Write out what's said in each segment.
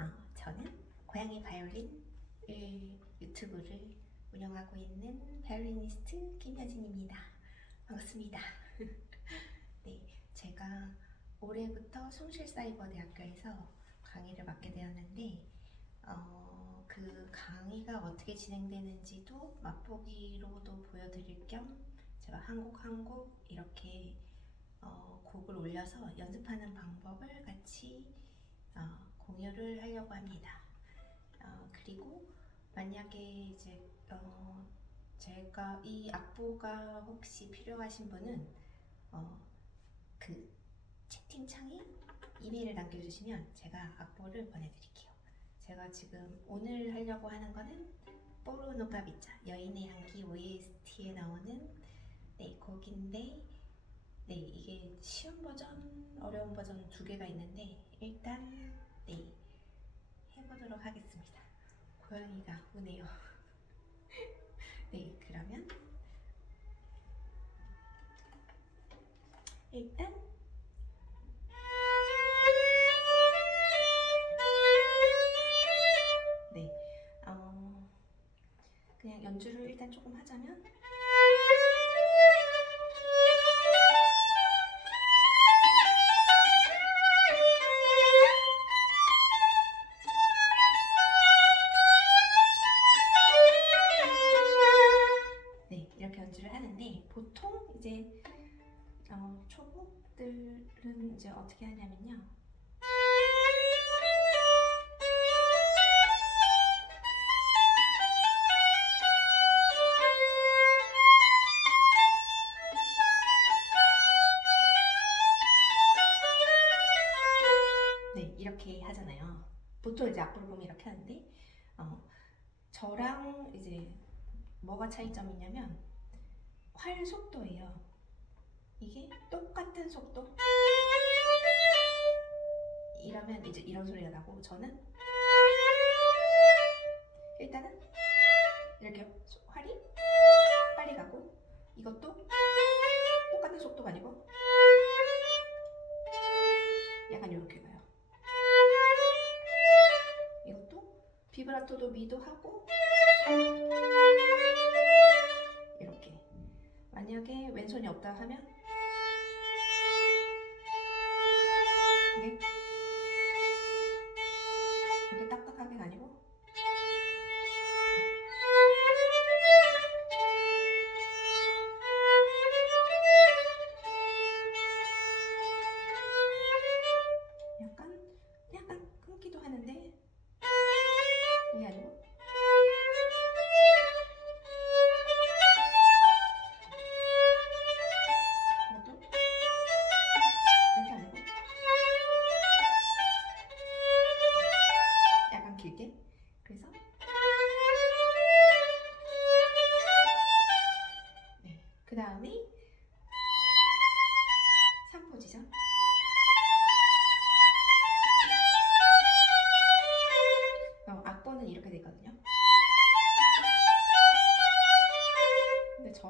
어, 저는 고양이 바이올린 유튜브를 운영하고 있는 바이올리니스트 김여진입니다. 반갑습니다. 네, 제가 올해부터 송실사이버대학교에서 강의를 맡게 되었는데 어, 그 강의가 어떻게 진행되는지도 맛보기로도 보여드릴 겸 제가 한곡 한 곡 이렇게 어, 곡을 올려서 연습하는 방법을 같이 어, 공유를 하려고 합니다. 어, 그리고 만약에 이제 어, 제가 이 악보가 혹시 필요하신 분은 어, 그 채팅창에 이메일을 남겨주시면 제가 악보를 보내드릴게요. 제가 지금 오늘 하려고 하는 거는 뽀로노카비차 여인의 향기 OST에 나오는 네 곡인데 네 이게 쉬운 버전, 어려운 버전 두 개가 있는데 일단 네 해보도록 하겠습니다. 고양이가 우네요. 네 그러면 일단 어떻게 하냐면요. 네, 이렇게 하잖아요. 보통 이제 악보를 보면 이렇게 하는데 어, 저랑 이제 뭐가 차이점이 있냐면 활 속도예요. 이게 똑같은 속도 이러면 이제 이런 소리가 나고 저는 일단은 이렇게 소- 활이 빨리 가고 이것도 똑같은 속도가 아니고 약간 이렇게 가요. 이것도 비브라토도 미도 하고 이렇게 만약에 왼손이 없다 하면 이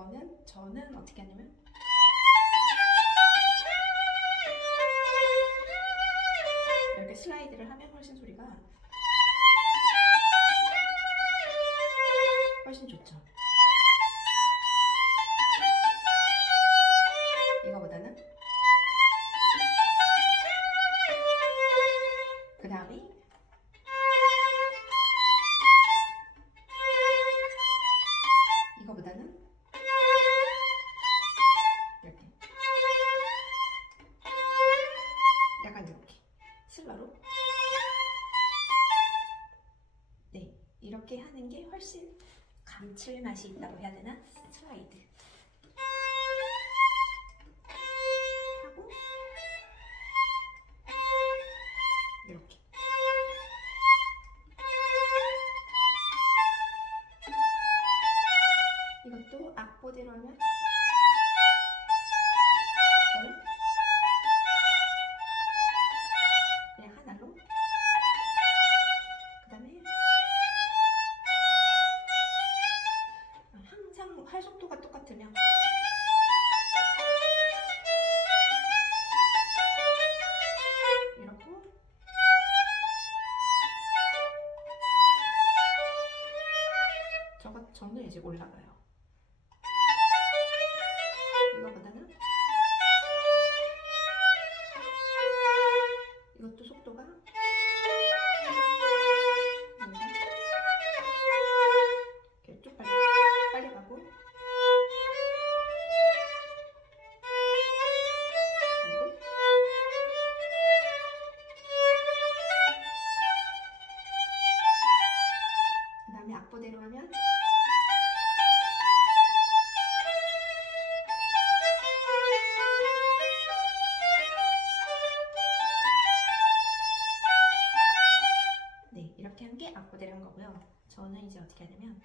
저는 저는 어떻게 하냐면 이렇게 슬라이드를 하면 훨씬 소리가 감칠맛이 있다고 해야 되나? 슬라이드 이제 어떻게 하냐면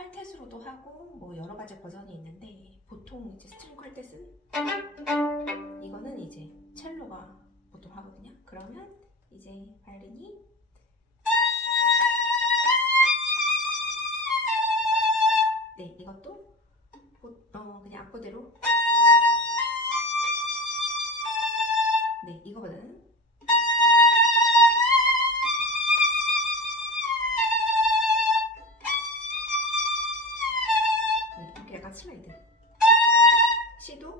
퀄텟으로도 하고 뭐 여러 가지 버전이 있는데 보통 이제 스트링 퀄텟은 이거는 이제 첼로가 보통 하거든요. 그러면 이제 바이린이 네 이것도 어, 그냥 악보대로 माहिती शितू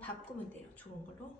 바꾸면 돼요. 좋은 걸로.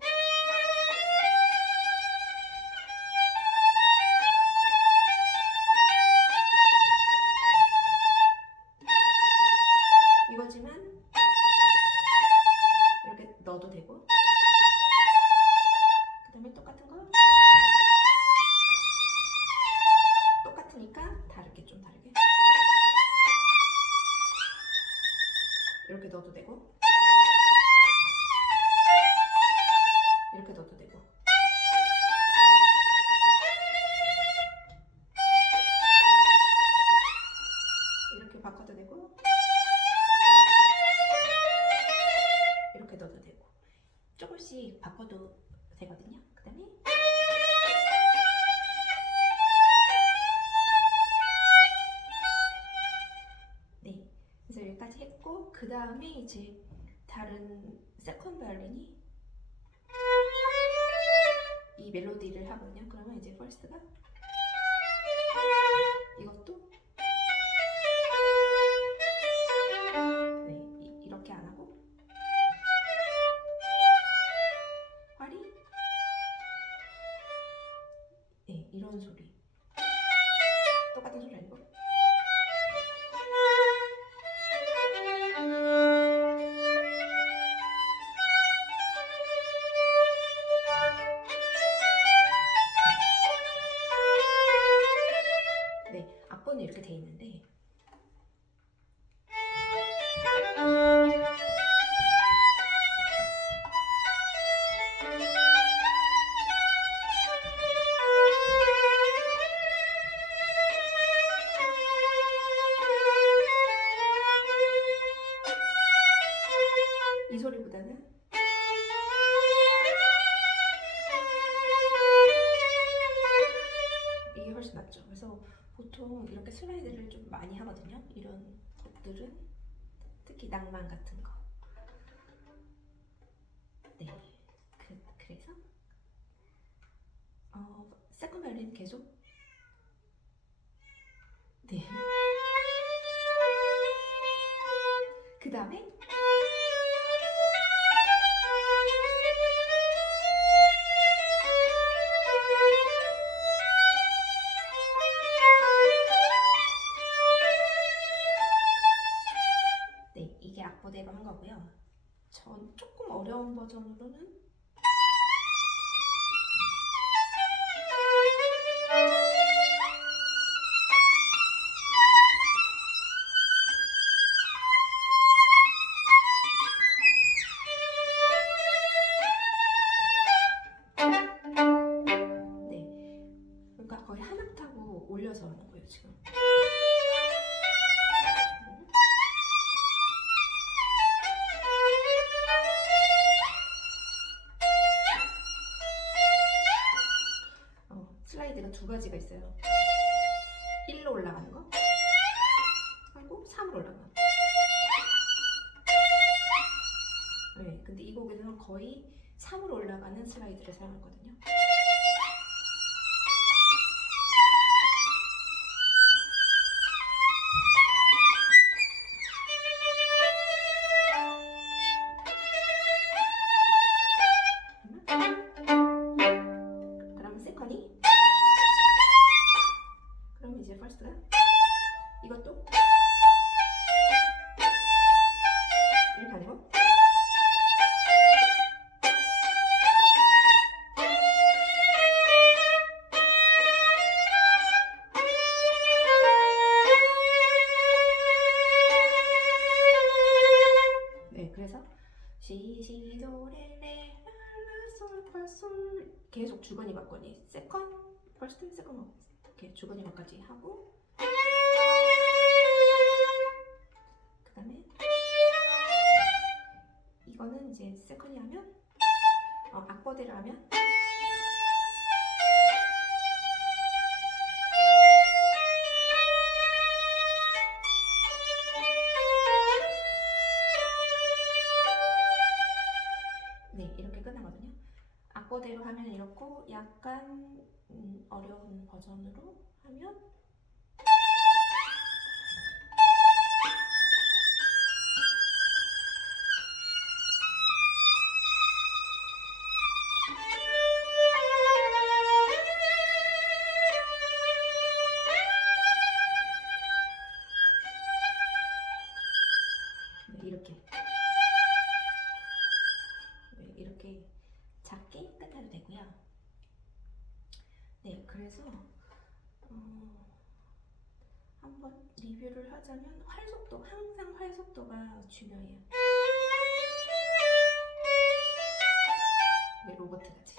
si 이렇게 돼 있는데 이런 곡들은 특히 낭만 같은 거. 네. 그, 그래서 어, 세컨 바이올린 계속 네. 그 다음에 악보대로 한 거고요. 전 조금 어려운 버전으로는 있어요. 1로 올라가는 거 하고 3으로 올라가는 거. 네, 근데 이 곡에서는 거의 3으로 올라가는 슬라이드를 사용하거든요. 계속 주거니 받거니 세컨? 퍼스트 세컨 이렇게 주거니 받까지 하고 그 다음에 이거는 이제 세컨이 하면 어, 악보대로 하면 약간 음, 어려운 버전으로 하면 그래서 어, 한번 리뷰를 하자면 활속도 항상 활속도가 중요해요. 네, 로봇 같이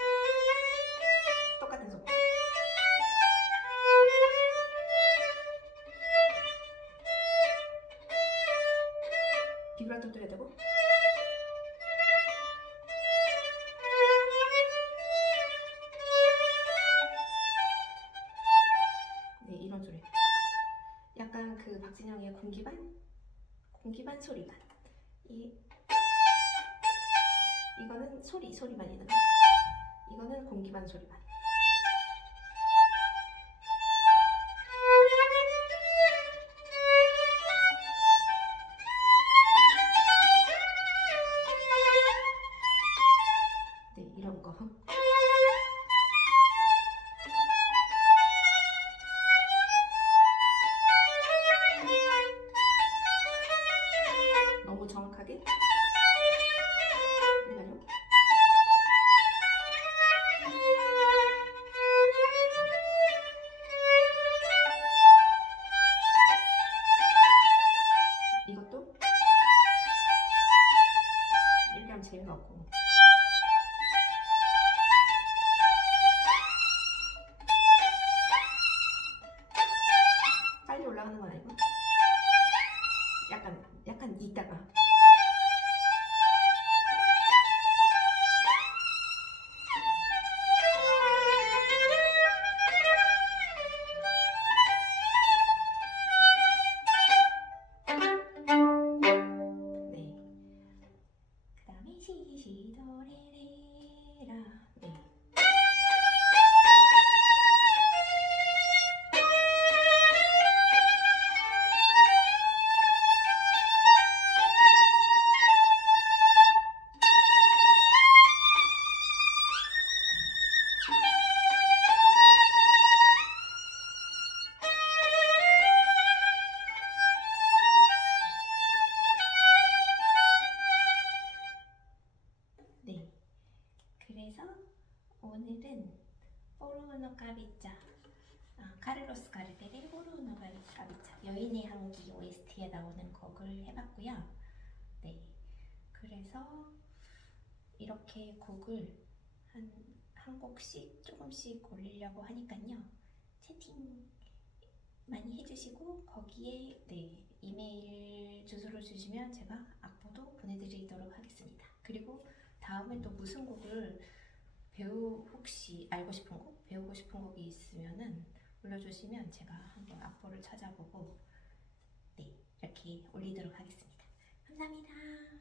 똑같은 속도. 비브라토도 해야 되고. 약간 그 박진영의 공기반? 공기반 소리반. 이 이거는 소리 소리만 있는 거. 이거는 공기반 소리반. 그래서 이렇게 곡을 한, 한 곡씩 조금씩 올리려고 하니까요. 채팅 많이 해주시고 거기에 네 이메일 주소를 주시면 제가 악보도 보내드리도록 하겠습니다. 그리고 다음에 또 무슨 곡을 배우 혹시 알고 싶은 곡, 배우고 싶은 곡이 있으면은 올려주시면 제가 한번 악보를 찾아보고 네 이렇게 올리도록 하겠습니다. 감사합니다.